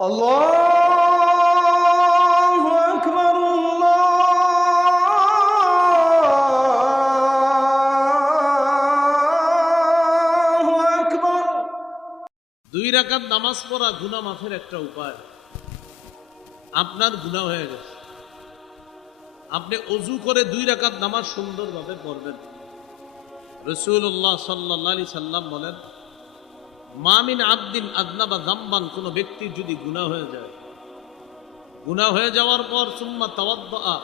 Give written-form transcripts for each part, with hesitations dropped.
আল্লাহু আকবার, আল্লাহু আকবার। 2 রাকাত নামাজ পড়া গুনাহ মাফের একটা উপায়। আপনার গুনাহ হয়ে গেছে, আপনি অজু করে 2 রাকাত নামাজ সুন্দরভাবে পড়বেন। রাসূলুল্লাহ সাল্লাল্লাহু আলাইহি সাল্লাম বলেন, মা মিন আবদিন আযনাবা যামবান, কোন ব্যক্তির যদি গুনাহ হয়ে যায়, গুনাহ হয়ে যাওয়ার পর সুম্মা তাওয়াদ্দা,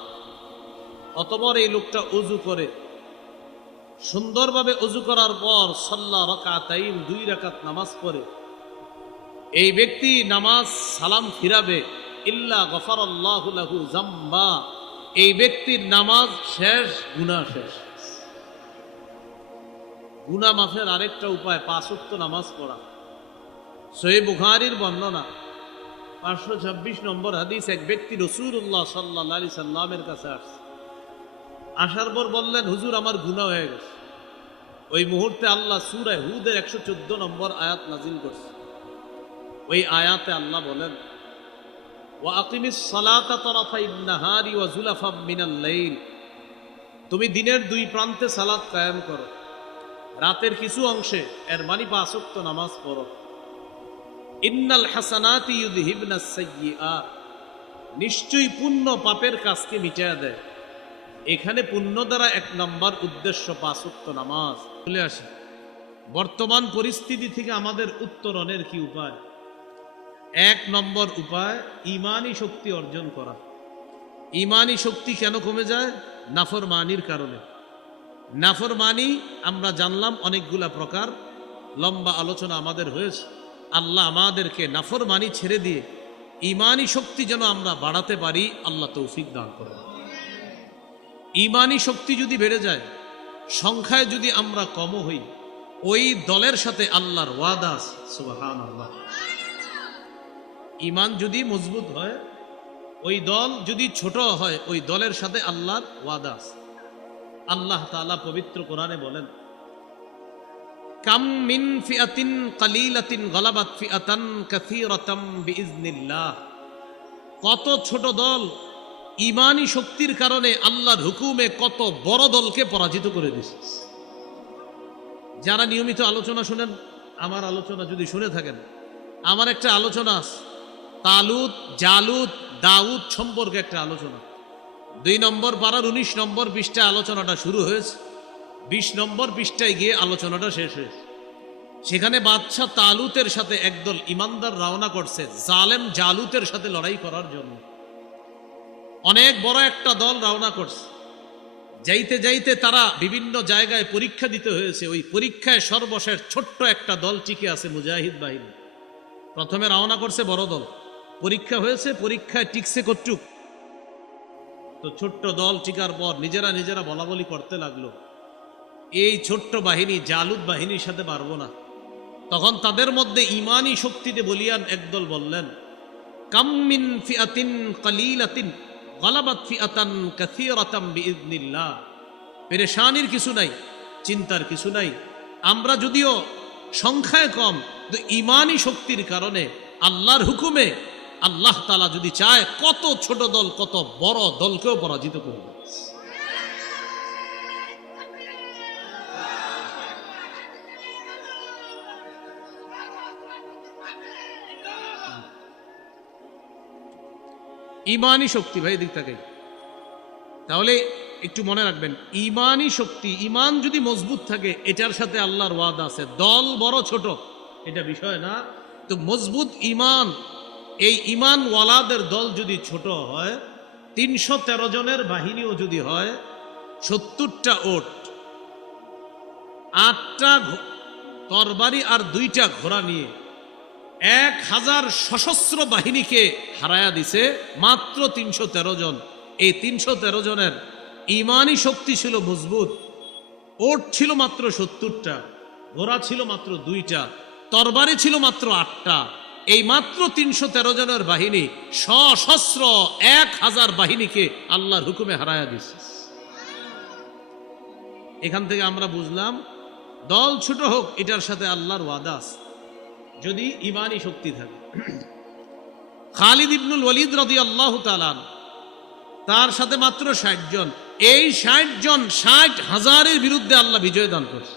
অতঃপর এই লোকটা অজু করে, সুন্দরভাবে অজু করার পর সাল্লা রাকাতাইন, 2 রাকাত নামাজ পড়ে, এই ব্যক্তি নামাজ সালাম ফিরাবে, ইল্লা গফারাল্লাহু লাহু যামবা, এই ব্যক্তির নামাজ শেষ, গুনাহ শেষ। গুনাহ মাফের আরেকটা উপায় 5 ওয়াক্ত নামাজ পড়া। সহিহ বুখারীর বর্ণনা 526 নম্বর হাদিস, এক ব্যক্তি রাসূলুল্লাহ সাল্লাল্লাহু আলাইহি সাল্লামের কাছে আসছে। আসার পর বললেন, হুজুর আমার গুনাহ হয়ে গেছে। ওই মুহূর্তে আল্লাহ সূরা হুদের 114 নম্বর আয়াত নাজিল করছে। ওই আয়াতে আল্লাহ বলেন, ওয়া আকিমিস সালাতা তারাফাইন নাহারি ওয়া যুলাফাম মিনাল লাইল, তুমি দিনের 2 প্রান্তে সালাত কায়েম করো, রাতের কিছু অংশে, এর মানে 5 ওয়াক্ত নামাজ পড়ো। ইন্নাল হাসানাতি ইউযহিবনাস সাইয়্যাত, নিশ্চয়ই পুণ্য পাপের কাজকে মিটায়া দেয়। এখানে পুণ্য দ্বারা 1 নম্বর উদ্দেশ্য 5 ওয়াক্ত নামাজ। চলে আসে বর্তমান পরিস্থিতি থেকে আমাদের উত্তরণের কি উপায়? 1 নম্বর উপায়, ইমানি শক্তি অর্জন করা। ইমানি শক্তি কেন কমে যায়? নাফরমানির কারণে। নাফরমানি আমরা জানলাম অনেকগুলা প্রকার, লম্বা আলোচনা আমাদের হয়েছে। আল্লাহ আমাদেরকে নাফরমানি ছেড়ে দিয়ে ইমানি শক্তি যেন আমরা বাড়াতে পারি, আল্লাহ তৌফিক দান করেন। ইমানি শক্তি যদি বেড়ে যায়, সংখ্যায় যদি আমরা কম হই, ওই দলের সাথে আল্লাহর ওয়াদা আছে। সুবহানাল্লাহ। ইমান যদি মজবুত হয়, ওই দল যদি ছোট হয়, ওই দলের সাথে আল্লাহর ওয়াদা আছে। আল্লাহ তাআলা পবিত্র কোরআনে বলেন, কাম মিন ফিআতিন কালিলাতিন গালাবাত ফিআতান কাসীরাতাম বিইজনিল্লাহ, কত ছোট দল ইমানি শক্তির কারণে আল্লাহর হুকুমে কত বড় দলকে পরাজিত করে দিয়েছে। যারা নিয়মিত আলোচনা শুনেন, আমার আলোচনা যদি শুনে থাকেন, আমার একটা আলোচনা আছে তালুত, জালুত, দাউদ সম্পর্কে একটা আলোচনা। 2 নম্বর পারার 19 নম্বর পৃষ্ঠায় আলোচনাটা শুরু হয়েছে, 20 নম্বর পৃষ্ঠায় গিয়ে আলোচনাটা শেষ হয়েছে। সেখানে বাদশাহ তালুতের সাথে একদল ইমানদার রওনা করছে জালেম জালুতের সাথে লড়াই করার জন্য। অনেক বড় একটা দল রওনা করছে। যাইতে যাইতে তারা বিভিন্ন জায়গায় পরীক্ষা দিতে হয়েছে। ওই পরীক্ষায় সর্বশেষ ছোট্ট একটা দল টিকে আছে, মুজাহিদ বাহিনী। প্রথমে রওনা করছে বড় দল, পরীক্ষা হয়েছে, পরীক্ষায় টিকছে কটুক। তো ছোট্ট দল টিকার পর নিজেরা নিজেরা বলা বলি করতে লাগলো, এই ছোট্ট বাহিনী জালুত বাহিনীর সাথে পারবো না। তখন তাদের মধ্যে ইমানি শক্তিতে বলিয়ান একদল বললেন, কাম মিন ফিআতিন কালিলাতিন গালাবাত ফিআতান কাসীরাতাম বিইজনিল্লাহ, পেরেশানির কিছু নাই, চিন্তার কিছু নাই। আমরা যদিও সংখ্যায় কম, তো ইমানি শক্তির কারণে আল্লাহর হুকুমে আল্লাহ তাআলা যদি চায়, কত ছোট দল কত বড় দলকেও পরাজিত করবে। ইমানি শক্তি ভাই, দিক থাকে। তাহলে একটু মনে রাখবেন, ইমানি শক্তি, ইমান যদি মজবুত থাকে, এটার সাথে আল্লাহর ওয়াদা আছে। দল বড় ছোট এটা বিষয় না, তো মজবুত ইমান, এই ইমান ওয়ালাদের দল যদি ছোট হয়, 313 জনের বাহিনীও যদি হয়, 70টা ওট, 8টা তরবারি আর 2টা ঘোড়া নিয়ে 1000 সশস্ত্র বাহিনীকে হারায়া দিছে মাত্র 313 জন। এই 313 জনের ইমানি শক্তি ছিল মজবুত। ওট ছিল মাত্র 70টা, ঘোড়া ছিল মাত্র 2টা, তরবারি ছিল মাত্র 8টা। এই মাত্র 313 জনের বাহিনী সশস্ত্র 1000 বাহিনীকে আল্লাহর হুকুমে হারায়া দিছে। এখান থেকে আমরা বুঝলাম, দল ছোট হোক, এটার সাথে আল্লাহর ওয়াদা আছে যদি ইমানি শক্তি থাকে। খালিদ ইবনুল ওয়ালিদ রাদিয়াল্লাহু তাআলা তার সাথে মাত্র 60 জন। এই 60 জন 60,000-এর বিরুদ্ধে আল্লাহ বিজয় দান করছে।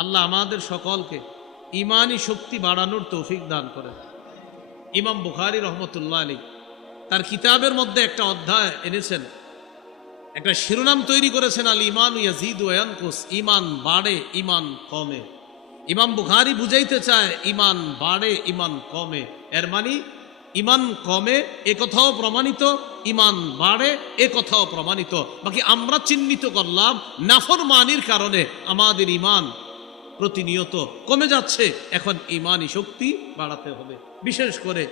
আল্লাহ আমাদের সকলকে ইমানি শক্তি বাড়ানোর তৌফিক দান করেন। ইমাম বুখারী রহমতুল্লাহ আলাইহি তার কিতাবের মধ্যে একটা অধ্যায় এনেছেন, একটা শিরোনাম তৈরি করেছেন, আল ইমানু ইয়াজিদু ওয়া ইয়ানকুস, ইমান বাড়ে ইমান কমে। ইমাম বুখারী বুঝাইতে চায় ইমান বাড়ে ইমান কমে, এর মানে ইমান কমে এ কথাও প্রমাণিত, ইমান বাড়ে এ কথাও প্রমাণিত। বাকি আমরা চিহ্নিত করলাম নাফরমানির কারণে আমাদের ইমান প্রতিনিয়ত কমে যাচ্ছে। এখন ইমানি শক্তি বাড়াতে হবে। বিশেষ করে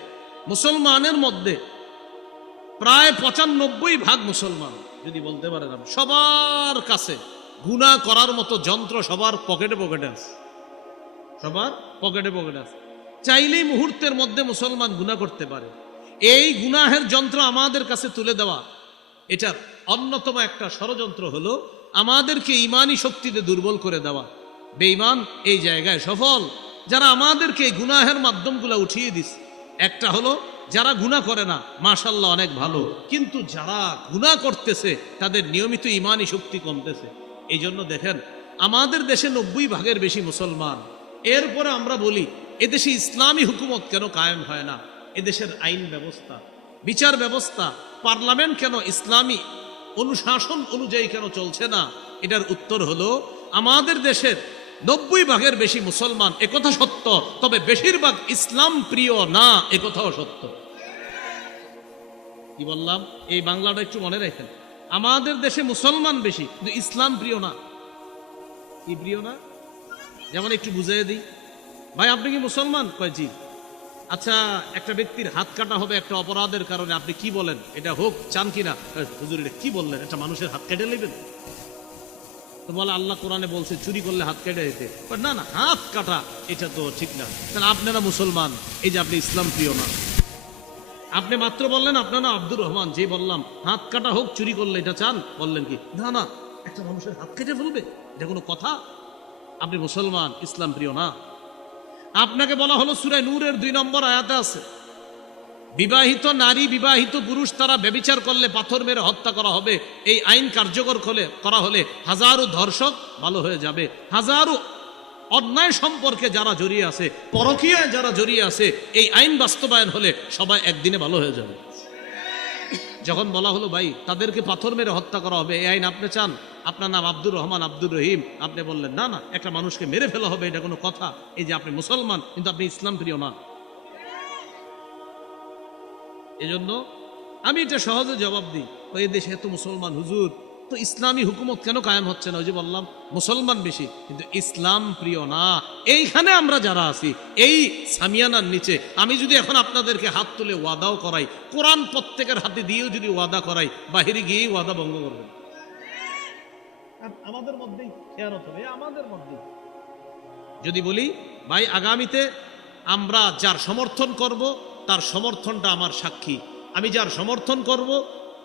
মুসলমানের মধ্যে প্রায় 95% মুসলমান, যদি বলতে পারেন সবার কাছে গুনাহ করার মতো যন্ত্র সবার পকেটে পকেটে আছে, সবার পকেটে পকেটে আছে। চাইলেই মুহূর্তের মধ্যে মুসলমান গুনাহ করতে পারে। এই গুনাহের যন্ত্র আমাদের কাছে তুলে দেওয়া, এটার অন্যতম একটা ষড়যন্ত্র হলো আমাদেরকে ইমানি শক্তিতে দুর্বল করে দেওয়া। বেঈমান এই জায়গায় সফল, যারা আমাদেরকে এই গুনাহের মাধ্যমগুলো উঠিয়ে দিচ্ছে। একটা হলো যারা গুনাহ করে না, মাশাআল্লাহ অনেক ভালো, কিন্তু যারা গুনাহ করতেছে তাদের নিয়মিত ইমানি শক্তি কমতেছে। এই জন্য দেখেন আমাদের দেশে 90% বেশি মুসলমান। এরপরে আমরা বলি এদেশে ইসলামী হুকুমত কেন কায়েম হয় না? এদেশের আইন ব্যবস্থা, বিচার ব্যবস্থা, পার্লামেন্ট কেন ইসলামী অনুশাসন অনুযায়ী কেন চলছে না? এটার উত্তর হলো আমাদের দেশের 90% বেশি মুসলমান, একথা সত্য, তবে বেশিরভাগ ইসলাম প্রিয় না, একথাও সত্য। কি বললাম? এই বাংলাটা একটু মনে রাখেন। আমাদের দেশে মুসলমান বেশি কিন্তু ইসলাম প্রিয় না। কি প্রিয় না? যেমন একটু বুঝিয়ে দিই, ভাই আপনি কি মুসলমান? কয় জি। আচ্ছা, একটা ব্যক্তির হাত কাটা হবে একটা অপরাধের কারণে, আপনি কি বলেন? এটা হোক চান কিনা? হুজুর এটা কি বললেন? একটা মানুষের হাত কেটে নেবেন? তো বলে আল্লাহ কোরআনে বলছে চুরি করলে হাত কেটে দিতে। না না, হাত কাটা এটা তো ঠিক না। তাহলে আপনারা মুসলমান, এই যে আপনি ইসলাম প্রিয় না। আপনি মাত্র বললেন আপনার নাম আব্দুর রহমান, যে বললাম হাত কাটা হোক চুরি করলে এটা চান, বললেন কি না না একটা মানুষের হাত কেটে ফেলবে, এটা কোনো কথা? আপনি মুসলমান, ইসলাম প্রিয় না। আপনাকে বলা হলো সূরা নূরের 2 নম্বর আয়াতে আছে, বিবাহিত নারী বিবাহিত পুরুষ তারা ব্যভিচার করলে পাথর মেরে হত্যা করা হবে। এই আইন কার্যকর করা হলে হাজারো ধর্ষক ভালো হয়ে যাবে, হাজারো অন্যায় সম্পর্কে যারা জড়িয়ে আছে, পরকীয়ায় যারা জড়িয়ে আছে, এই আইন বাস্তবায়ন হলে সবাই একদিনে ভালো হয়ে যাবে। যখন বলা হলো ভাই তাদেরকে পাথর মেরে হত্যা করা হবে, এই আইন আপনি চান? আপনার নাম আব্দুর রহমান, আব্দুর রহিম, আপনি বললেন না না একটা মানুষকে মেরে ফেলা হবে, এটা কোনো কথা? এই যে আপনি মুসলমান কিন্তু আপনি ইসলাম প্রিয় না। এজন্য আমি এটা সহজে জবাব দিই, এই দেশে এত মুসলমান হুজুর, তো ইসলামী হুকুমত কেন কায়েম হচ্ছে না? ওই যে বললাম মুসলমান বেশি কিন্তু ইসলাম প্রিয় না। এইখানে আমরা যারা আছি এই সামিয়ানার নিচে, আমি যদি এখন আপনাদেরকে হাত তুলে ওয়াদাও করাই, কোরআন প্রত্যেকের হাতে দিয়েও যদি ওয়াদা করাই, বাহিরে গিয়েই ওয়াদা ভঙ্গ করবেন। আমাদের মধ্যেই খেয়ানত হবে, আমাদের মধ্যেই যদি বলি ভাই আগামীতে আমরা যার সমর্থন করব তার সমর্থনটা আমার সাক্ষী, আমি যার সমর্থন করব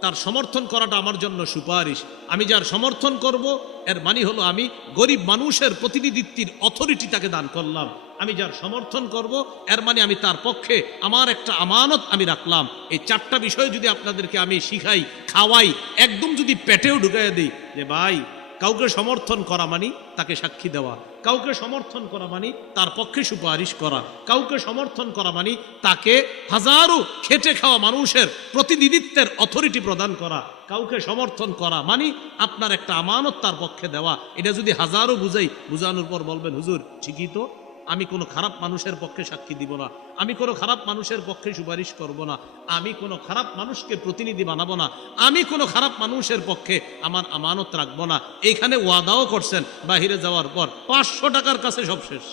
তার সমর্থন করাটা আমার জন্য সুপারিশ, আমি যার সমর্থন করব এর মানে হলো আমি গরিব মানুষের প্রতিনিধিত্বের অথরিটি তাকে দান করলাম, আমি যার সমর্থন করব এর মানে আমি তার পক্ষে আমার একটা আমানত আমি রাখলাম। এই 4টা বিষয় যদি আপনাদেরকে আমি শিখাই, খাওয়াই, একদম যদি পেটেও ঢুকাই দিই যে ভাই কাউকে সমর্থন করা মানে তাকে সাক্ষী দেওয়া, কাউকে সমর্থন করা মানে তার পক্ষে সুপারিশ করা, কাউকে সমর্থন করা মানে তাকে হাজারো খেটে খাওয়া মানুষের প্রতিনিধিত্বের অথরিটি প্রদান করা, কাউকে সমর্থন করা মানে আপনার একটা আমানত তার পক্ষে দেওয়া। এটা যদি হাজারো বুঝানোর পর বলবেন হুজুর ঠিকই তো, আমি কোনো খারাপ মানুষের পক্ষে সাক্ষী দিব না, আমি কোনো খারাপ মানুষের পক্ষে সুপারিশ করব না, আমি কোনো খারাপ মানুষকে প্রতিনিধি বানাবো না, আমি কোনো খারাপ মানুষের পক্ষে আমার আমানত রাখবো না। এইখানে ওয়াদাও করছেন, বাহিরে যাওয়ার পর 500 টাকার কাছে সব শেষ।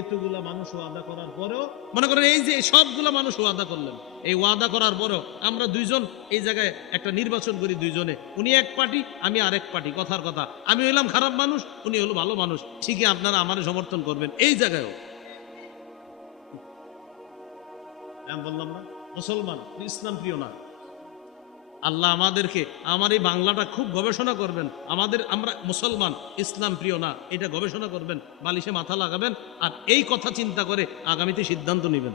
এতগুলা মানুষ ওয়াদা করার পরেও মনে করেন এই যে সবগুলা মানুষ ওয়াদা করলেন, এই ওয়াদা করার পরেও আমরা দুইজন এই জায়গায় একটা নির্বাচন করি, দুইজনে, উনি এক পার্টি আমি আরেক পার্টি, কথার কথা আমি হইলাম খারাপ মানুষ, উনি হলো ভালো মানুষ, ঠিকই আপনারা আমারে সমর্থন করবেন। এই জায়গায়ও আমি বললাম না মুসলমান ইসলাম প্রিয় না। আল্লাহ আমাদেরকে, আমার এই বাংলাটা খুব গবেষণা করবেন, আমরা মুসলমান, ইসলাম প্রিয় না, এটা গবেষণা করবেন, বালিশে মাথা লাগাবেন, আর এই কথা চিন্তা করে আগামীতে সিদ্ধান্ত নেবেন।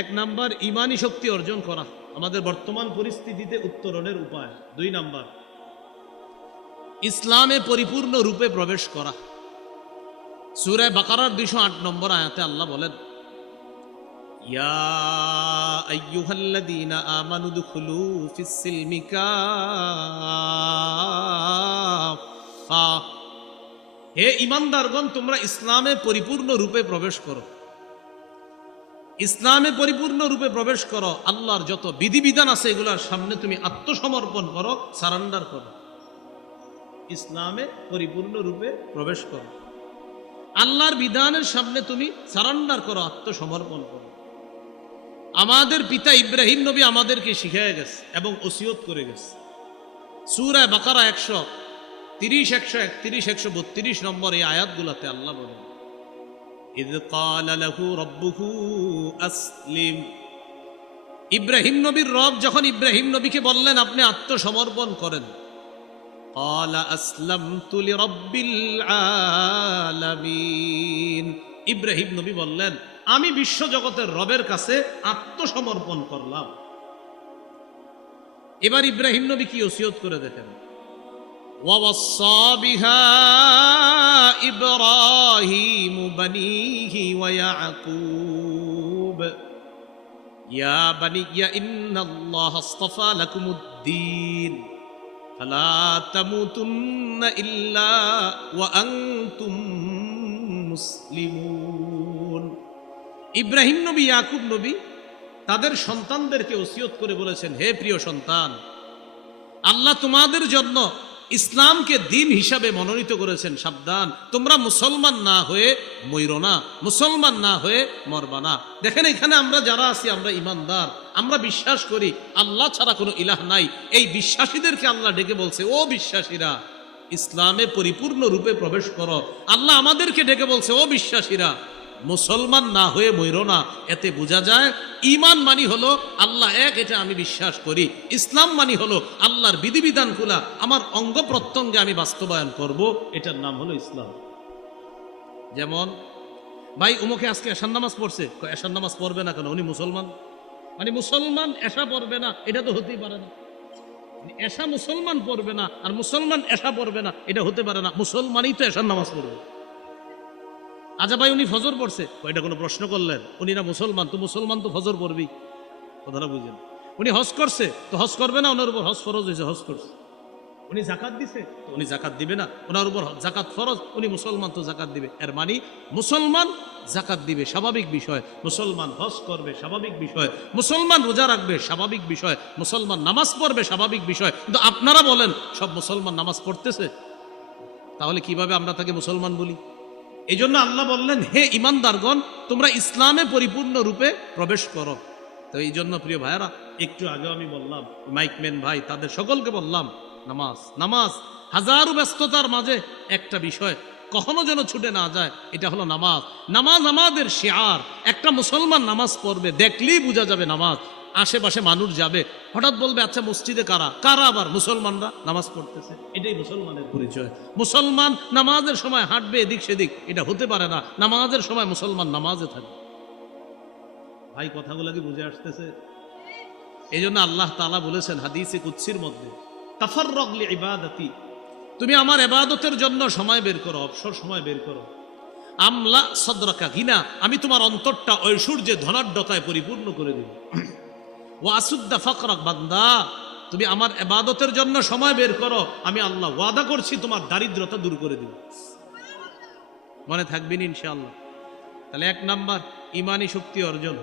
এক নাম্বার ইমানি শক্তি অর্জন করা, আমাদের বর্তমান পরিস্থিতিতে উত্তরণের উপায়। 2 নাম্বার ইসলামে পরিপূর্ণ রূপে প্রবেশ করা। সূরা বাকারার 208 নম্বর আয়াতে আল্লাহ বলেন, ইয়া আইয়ুহাল্লাযীনা আমানু দুখুলু ফিস সিলমি কাফা, হে ঈমানদারগণ তোমরা ইসলামে পরিপূর্ণ রূপে প্রবেশ করো। ইসলামে পরিপূর্ণ রূপে প্রবেশ করো, আল্লাহর যত বিধিবিধান আছে এগুলোর সামনে তুমি আত্মসমর্পণ করো, সারেন্ডার করো। ইসলামে পরিপূর্ণ রূপে প্রবেশ করো, আল্লাহর বিধানের সামনে তুমি সারেন্ডার করো, আত্মসমর্পণ করো। আমাদের পিতা ইব্রাহিম নবী আমাদেরকে শিখিয়ে গেছে এবং ওসিয়ত করে গেছে। সূরা বাকারা 130, 131, 132 নম্বর এই আয়াতগুলোতে আল্লাহ বলেন, ইয ক্বালা লাহু রাব্বুহু আসলিম, ইব্রাহিম নবীর রব যখন ইব্রাহিম নবীকে বললেন আপনি আত্মসমর্পণ করেন, ক্বালা আসলামতু লিরাব্বিল আলামিন, ইব্রাহিম নবী বললেন আমি বিশ্ব জগতের রবের কাছে আত্মসমর্পণ করলাম। এবার ইব্রাহিম নবী কি ওসিয়ত করে দেখেন, ওয়াওয়াসসা বিহা ইব্রাহিম বানিহি ওয়া ইয়াকুব ইয়া বানিয়া ইন্নাল্লাহা আসতাফা লাকুমুদ-দীন ফালা তামুতুন্না ইল্লা ওয়া আনতুম মুসলিমুন। ইব্রাহিম নবী, ইয়াকুব নবী তাদের সন্তানদেরকে ওসিয়ত করে বলেছেন, হে প্রিয় সন্তান, আল্লাহ তোমাদের জন্য ইসলামকে দিন হিসাবে মনোনীত করেছেন, সাবধান তোমরা মুসলমান না হয়ে মরো না, মুসলমান না হয়ে মরবা না। দেখেন এখানে আমরা যারা আছি আমরা ইমানদার, আমরা বিশ্বাস করি আল্লাহ ছাড়া কোনো ইলাহ নাই। এই বিশ্বাসীদেরকে আল্লাহ ডেকে বলছে, ও বিশ্বাসীরা ইসলামে পরিপূর্ণ রূপে প্রবেশ করো। আল্লাহ আমাদেরকে ডেকে বলছে, ও বিশ্বাসীরা মুসলমান না হয়ে মরো না। এতে বোঝা যায় ঈমান মানি হলো আল্লাহ এক, এটা আমি বিশ্বাস করি। ইসলাম মানি হলো আল্লাহর বিধিবিধানগুলো আমার অঙ্গ প্রত্যঙ্গে আমি বাস্তবায়ন করব, এটার নাম হলো ইসলাম। যেমন ভাই উমুকে আজকে এশার নামাজ পড়ছে, এশার নামাজ পড়বে না কেন? উনি মুসলমান, মানে মুসলমান এশা পড়বে না, এটা তো হতেই পারে না। এশা মুসলমান পড়বে না আর মুসলমান এশা পড়বে না, এটা হতে পারে না। মুসলমানই তো এশার নামাজ পড়বে। আচ্ছা ভাই উনি ফজর পড়ছে, এটা কোনো প্রশ্ন করলেন? উনি না মুসলমান, তো মুসলমান তো ফজর পড়বি, কথাটা বুঝেন। উনি হজ করছে, তো হজ করবে না? ওনার উপর হজ ফরজ হয়েছে, হজ করছে। উনি জাকাত দিছে, তো উনি জাকাত দিবে না? ওনার উপর জাকাত ফরজ, উনি মুসলমান, তো জাকাত দিবে। এর মানে মুসলমান জাকাত দিবে, স্বাভাবিক বিষয়। মুসলমান হজ করবে, স্বাভাবিক বিষয়। মুসলমান রোজা রাখবে, স্বাভাবিক বিষয়। মুসলমান নামাজ পড়বে, স্বাভাবিক বিষয়। কিন্তু আপনারা বলেন সব মুসলমান নামাজ পড়তেছে, তাহলে কিভাবে আমরা তাকে মুসলমান বলি? এই জন্য আল্লাহ বললেন, হে ইমানদারগণ তোমরা ইসলামে পরিপূর্ণ রূপে প্রবেশ করো। তো এই জন্য প্রিয় ভাইয়েরা, একটু আগে আমি বললাম মাইকম্যান ভাই তাদের সকলকে বললাম, নামাজ নামাজ হাজারো ব্যস্ততার মাঝে একটা বিষয় কখনো যেন ছুটে না যায়, এটা হলো নামাজ। নামাজ আমাদের শিয়ার। একটা মুসলমান নামাজ পড়বে, দেখলেই বোঝা যাবে নামাজ। আশেপাশে মানুষ যাবে, হঠাৎ বলবে আচ্ছা মসজিদে কারা কারা? আবার মুসলমানরা নামাজ পড়তেছে, এটাই মুসলমানের পরিচয়। মুসলমান নামাজের সময় হাঁটবে এদিক সেদিক, এটা হতে পারে না। নামাজের সময় মুসলমান নামাজে থাকে। ভাই কথাগুলো কি বুঝে আসতেছে? এই জন্য আল্লাহ তাআলা বলেছেন হাদিসে কুদসির মধ্যে, তাফাররাগ লিইবাদাতি, তুমি আমার ইবাদতের জন্য সময় বের করো, অবসর সময় বের করো। আমলা সদরাকা গিনা, আমি তোমার অন্তরটা ঐশ্বর্যে ধনাঢ্যতায় পরিপূর্ণ করে দেব। ওয়াসুদ্দা ফাকরাক, বান্দা তুমি আমার ইবাদতের জন্য সময় বের করো, আমি আল্লাহ ওয়াদা করছি তোমার দারিদ্রতা দূর করে দেব। মনে থাকবেন ইনশাআল্লাহ। তাহলে 1 নাম্বার ইমানি শক্তি অর্জন,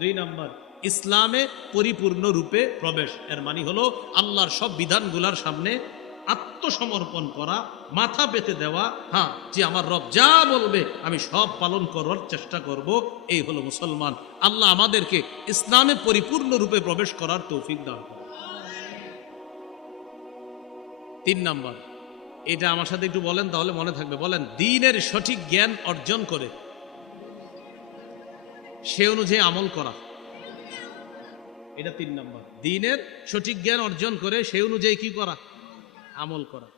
2 নাম্বার ইসলামে পরিপূর্ণ রূপে প্রবেশ। এর মানে হলো আল্লাহর সব বিধানগুলার সামনে আত্মসমর্পণ করা, মাথা পেতে দেওয়া। হ্যাঁ, যে আমার রব যা বলবে আমি সব পালন করার চেষ্টা করব, এই হলো মুসলমান। আল্লাহ আমাদেরকে ইসলামে পরিপূর্ণ রূপে প্রবেশ করার তৌফিক দান করেন। 3 নাম্বার, এটা আমার সাথে একটু বলেন তাহলে মনে থাকবে। বলেন, দ্বীনের সঠিক জ্ঞান অর্জন করে সে অনুযায়ী আমল করা। এটা 3 নম্বর। দ্বীনের সঠিক জ্ঞান অর্জন করে সেই অনুযায়ী কি করা? আমল করা।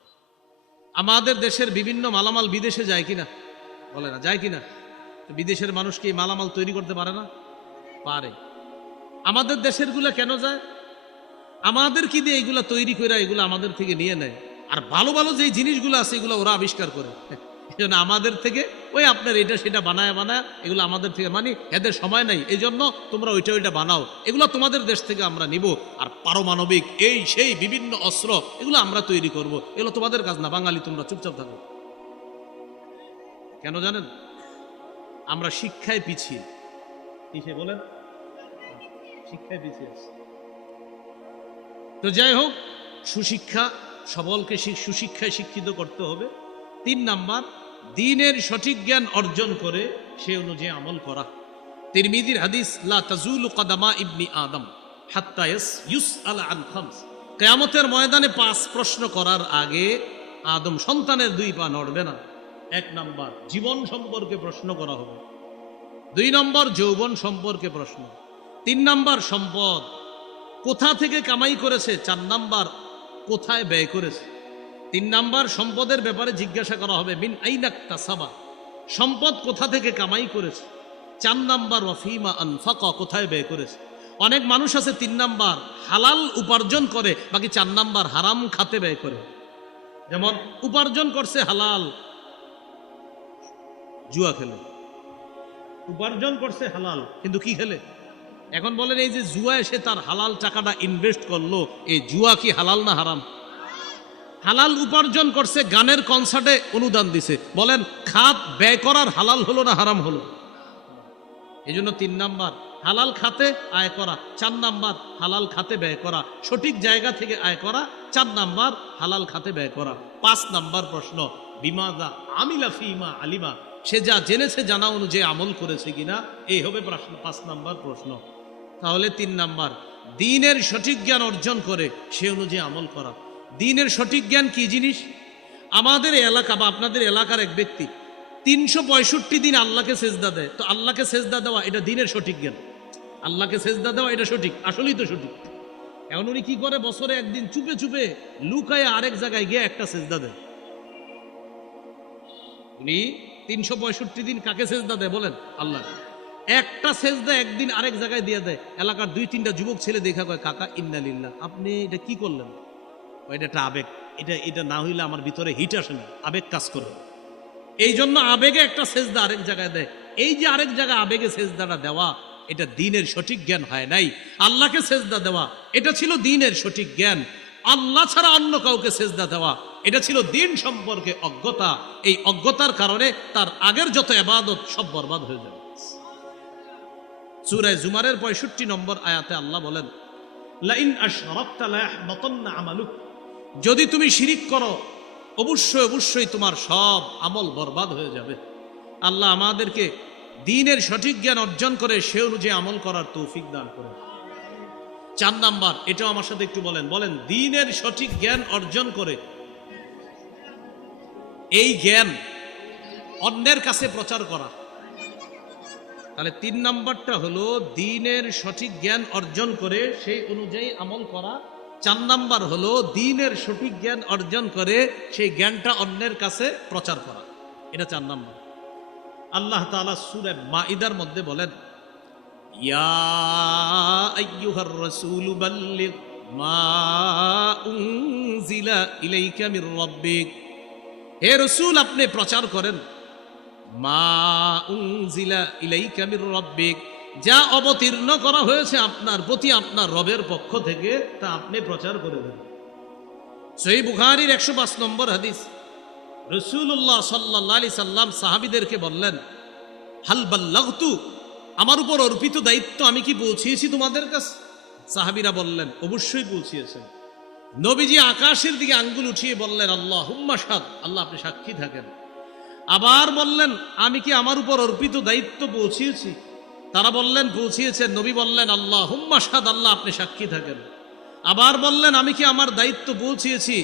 আমাদের দেশের বিভিন্ন মালামাল বিদেশে যায় কিনা? বলে না, যায় কিনা? তো বিদেশের মানুষ কি মালামাল তৈরি করতে পারে না? পারে। আমাদের দেশের গুলা কেন যায়? আমাদের কি দিয়ে এগুলা তৈরি করে এগুলো আমাদের থেকে নিয়ে নেয়, আর ভালো ভালো যে জিনিসগুলো আছে এগুলো ওরা আবিষ্কার করে। এই জন্য আমাদের থেকে ওই আপনার এটা সেটা বানায় এগুলো আমাদের থেকে, মানে এদের সময় নাই, এই জন্য তোমরা ওইটা বানাও, এগুলো তোমাদের দেশ থেকে আমরা নিব। আর পারমাণবিক এই সেই বিভিন্ন অস্ত্র এগুলো আমরা তৈরি করব, এগুলো তোমাদের কাজ না, বাঙালি তোমরা চুপচাপ থাকো। কেন জানেন? আমরা শিক্ষায় পিছিয়ে। কিসে বলেন? শিক্ষায় পিছিয়ে আছে। তো যাই হোক, সুশিক্ষা, সবলকে সুশিক্ষায় শিক্ষিত করতে হবে। 3 নাম্বার, দ্বীনের সঠিক জ্ঞান অর্জন করে সে অনুযায়ী আমল করা। তিরমিজির হাদিস, লা তাজুলু কদামা ইবনি আদম হাত্তা ইউসআল আন খামস। কিয়ামতের ময়দানে 5 প্রশ্ন করার আগে আদম সন্তানের 2 পা নড়বে না। 1 নাম্বার, জীবন সম্পর্কে প্রশ্ন করা হবে। 2 নম্বর, যৌবন সম্পর্কে প্রশ্ন। 3 নাম্বার, সম্পদ কোথা থেকে কামাই করেছে। 4 নাম্বার, কোথায় ব্যয় করেছে। 3 নাম্বার, সম্পদের ব্যাপারে জিজ্ঞাসা করা হবে, মিন আইনাকতাসাবা, সম্পদ কোথা থেকে কামাই করেছে। 4 নাম্বার, ওয়াফিমা আনফাকা, কোথায় ব্যয় করেছে। অনেক মানুষ আছে 3 নাম্বার হালাল উপার্জন করে, বাকি 4 নাম্বার হারাম খাতে ব্যয় করে। যেমন উপার্জন করছে হালাল, জুয়া খেলে। উপার্জন করছে হালাল, কিন্তু কি খেলে? এখন বলেন, এই যে জুয়া এসে তার হালাল টাকাটা ইনভেস্ট করলো, এই জুয়া কি হালাল না হারাম? হালাল উপার্জন করছে, গানের কনসার্টে অনুদান দিছে, বলেন খাত ব্যয় করার হালাল হলো না হারাম হলো? এই জন্য 3 নাম্বার হালাল খাতে আয় করা, 4 নাম্বার হালাল খাতে ব্যয় করা, সঠিক জায়গা থেকে আয় করা, 4 নাম্বার হালাল খাতে ব্যয় করা। 5 নাম্বার প্রশ্ন, বিমাদা আমিলা ফিমা আলিমা, সে যা জেনেছে জানা অনুযায়ী আমল করেছে কিনা, এই হবে প্রশ্ন, 5 নাম্বার প্রশ্ন। তাহলে 3 নাম্বার, দ্বীনের সঠিক জ্ঞান অর্জন করে সে অনুযায়ী আমল করা। দ্বীনের সঠিক জ্ঞান কি জিনিস? আমাদের এলাকা বা আপনাদের এলাকার এক ব্যক্তি 365 দিন আল্লাহকে সেজদা দেয়, তো আল্লাহকে সেজদা দেওয়া এটা দ্বীনের সঠিক জ্ঞান। আল্লাহকে সেজদা দেওয়া এটা সঠিক, আসলেই তো সঠিক। এখন উনি কি করে? বছরে একদিন চুপে চুপে লুকায় আরেক জায়গায় গিয়ে একটা সেজদা দেয়। উনি 365 দিন কাকে সেজদা দেয় বলেন? আল্লাহ। একটা সেজদা একদিন আরেক জায়গায় দিয়ে দেয়। এলাকার 2-3টা যুবক ছেলে দেখা কয়, কাকা ইন্না লিল্লাহ, আপনি এটা কি করলেন? এটা একটা আবেগ, এটা না হইলে আমার ভিতরে হিট আসে না, আবেগ কাজ করে, এই জন্য আবেগে একটা সেজদা আরেক জায়গায় দেয়। এই যে আরেক জায়গায় আবেগে সেজদাটা দেওয়া, এটা দ্বীনের সঠিক জ্ঞান হয় নাই। আল্লাহকে সেজদা দেওয়া এটা ছিল দ্বীনের সঠিক জ্ঞান। আল্লাহ ছাড়া অন্য কাউকে সেজদা দেওয়া এটা ছিল দ্বীন সম্পর্কে অজ্ঞতা। এই অজ্ঞতার কারণে তার আগের যত ইবাদত সব বরবাদ হয়ে যাবে। সূরা জুমারের 65 নম্বর আয়াতে আল্লাহ বলেন, লাইন আশরাকতা লায়াহবাতান্না আমালুক, যদি তুমি শিরিক করো অবশ্যই অবশ্যই তোমার সব আমল বরবাদ হয়ে যাবে। আল্লাহ আমাদেরকে দ্বীনের সঠিক জ্ঞান অর্জন করে সে অনুযায়ী আমল করার তৌফিক দান করেন। 4 নাম্বার, এটাও আমার সাথে একটু বলেন, দ্বীনের সঠিক জ্ঞান অর্জন করে এই জ্ঞান অন্যের কাছে প্রচার করা। তাহলে 3 নাম্বারটা হলো দ্বীনের সঠিক জ্ঞান অর্জন করে সেই অনুযায়ী আমল করা। 4 নাম্বার হলো দ্বীনের সঠিক জ্ঞান অর্জন করে সেই জ্ঞানটা অন্যের কাছে প্রচার করা, এটা 4 নাম্বার। আল্লাহ তাআলা সূরা মাইদার মধ্যে বলেন, ইয়া আইয়ুহার রাসূলু বাল্লিগ মা উনজিলা ইলাইকা মির রাব্বিক, হে রাসূল আপনি প্রচার করেন, মা উনজিলা ইলাইকা মির রাব্বিক, যা অবতীর্ণ করা হয়েছে আপনার প্রতি আপনার রবের পক্ষ থেকে, তা আপনি প্রচার করে দেন। সহিহ বুখারীর 105 নম্বর হাদিস, রাসূলুল্লাহ সাল্লাল্লাহু আলাইহি সাল্লাম সাহাবীদেরকে বললেন, হাল বাল্লাগতু, আমার উপর অর্পিত দায়িত্ব আমি কি পৌঁছিয়েছি তোমাদের কাছে? সাহাবীরা বললেন, অবশ্যই পৌঁছিয়েছেন। নবীজি আকাশের দিকে আঙ্গুল উঠিয়ে বললেন, আল্লাহুম্মা শাহাদ, আল্লাহ আপনি সাক্ষী থাকেন। আবার বললেন, আমি কি আমার উপর অর্পিত দায়িত্ব পৌঁছিয়েছি? তারা বললেন পৌঁছিয়েছেন। নবী বললেন, আল্লাহুম্মা শাহাদ, আল্লাহ আপনি সাক্ষী থাকেন। আবার বললেন, আমি কি আমার দায়িত্ব পৌঁছিয়েছি?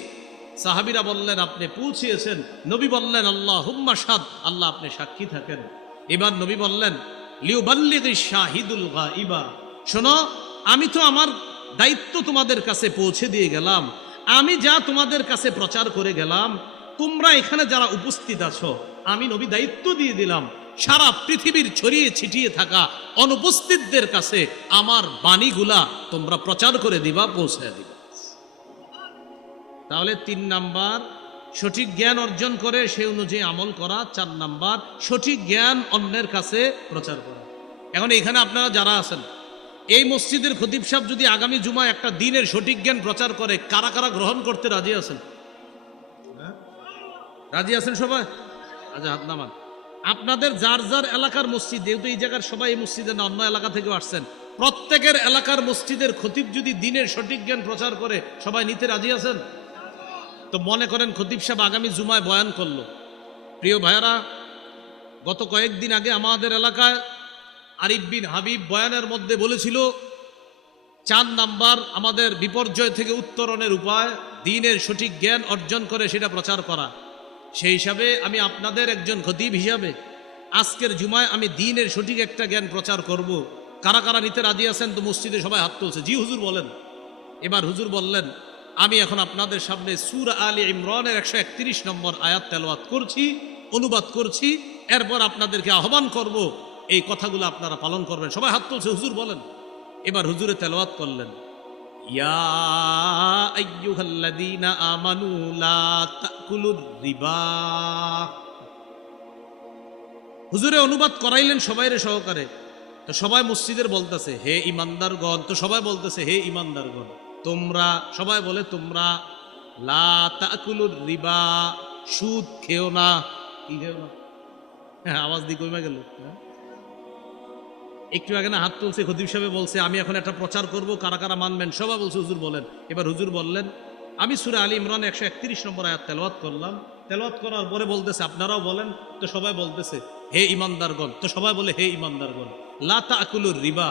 সাহাবীরা বললেন, আপনি পৌঁছিয়েছেন। নবী বললেন, আল্লাহুম্মা শাহাদ, আল্লাহ আপনি সাক্ষী থাকেন। এবার নবী বললেন, লিউবাল্লিগিশ শাহিদুল গায়বা, শোনো আমি তো আমার দায়িত্ব তোমাদের কাছে পৌঁছে দিয়ে গেলাম, আমি যা তোমাদের কাছে প্রচার করে গেলাম, তোমরা এখানে যারা উপস্থিত আছো, আমি নবী দায়িত্ব দিয়ে দিলাম সারা পৃথিবীর ছড়িয়ে ছিটিয়ে থাকা অনুপস্থিতদের কাছে আমার বাণীগুলা তোমরা প্রচার করে দিবা, পৌঁছে দিবা। তাহলে 3 নাম্বার সঠিক জ্ঞান অর্জন করে সে অনুযায়ী আমল করা, 4 নাম্বার সঠিক জ্ঞান অন্যের কাছে প্রচার করা। এখন এখানে আপনারা যারা আছেন, এই মসজিদের খতিব সাহেব যদি আগামী জুমায় একটা দিনের সঠিক জ্ঞান প্রচার করে, কারা কারা গ্রহণ করতে রাজি আছেন? রাজি আছেন সবাই? আচ্ছা, হাত নামান। আপনাদের যার যার এলাকার মসজিদ, যেহেতু এই জায়গার সবাই এই মসজিদে না, অন্য এলাকা থেকে আসছেন, প্রত্যেকের এলাকার মসজিদের খতিব যদি দিনের সঠিক জ্ঞান প্রচার করে, সবাই নিতে রাজি আছেন? তো মনে করেন খতিব সাহেব আগামী জুমায় বয়ান করলো। প্রিয় ভাইয়ারা, গত কয়েকদিন আগে আমাদের এলাকায় আরিফ বিন হাবিব বয়ানের মধ্যে বলেছিল 4 নাম্বার আমাদের বিপর্যয় থেকে উত্তরণের উপায় দ্বীনের সঠিক জ্ঞান অর্জন করে সেটা প্রচার করা। সেই হিসাবে আমি আপনাদের একজন খতিব হিসাবে আজকের জুমায় আমি দ্বীনের সঠিক একটা জ্ঞান প্রচার করব। কারা কারা নিতে রাজি আছেন? তো মসজিদে সবাই হাত তুলছে। জি হুজুর বলেন। এবার হুজুর বললেন, আমি এখন আপনাদের সামনে সূরা আলে ইমরানের 131 নম্বর আয়াত তেলাওয়াত করছি, অনুবাদ করছি, এরপর আপনাদেরকে আহ্বান করব এই কথাগুলো আপনারা পালন করবেন। সবাই হাত তুলছে, হুজুর বলেন। এবার হুজুরে তেলাওয়াত করলেন, ইয়া আইয়ুহাল্লাযীনা আমানু লা তাকুলুর রিবা। হুজুরে অনুবাদ করাইলেন সবাইরে সহকারে। তো সবাই মসজিদের বলতেছে হে ইমানদারগণ, তো সবাই বলতেছে হে ইমানদারগণ তোমরা, সবাই বলে তোমরা, লা তাকুলুর রিবা, সুদ খেও না। কি খেও না? হ্যাঁ, আওয়াজ দিয়ে কমে গেল। একটু আগে না হাত তুলছে, খতিব সাহেব বলছে আমি এখন একটা প্রচার করব, কারা কারা মানবেন? সবাই বলছে হুজুর বলেন। এবার হুজুর বললেন, আমি সূরা আলে ইমরান 131 নম্বর আয়াত তেলাওয়াত করলাম। তেলাওয়াত করার পরে বলতেছে আপনারাও বলেন। তো সবাই বলতেছে হে ইমানদারগণ, তো সবাই বলে হে ইমানদারগণ। লা তাকুলুর রিবা,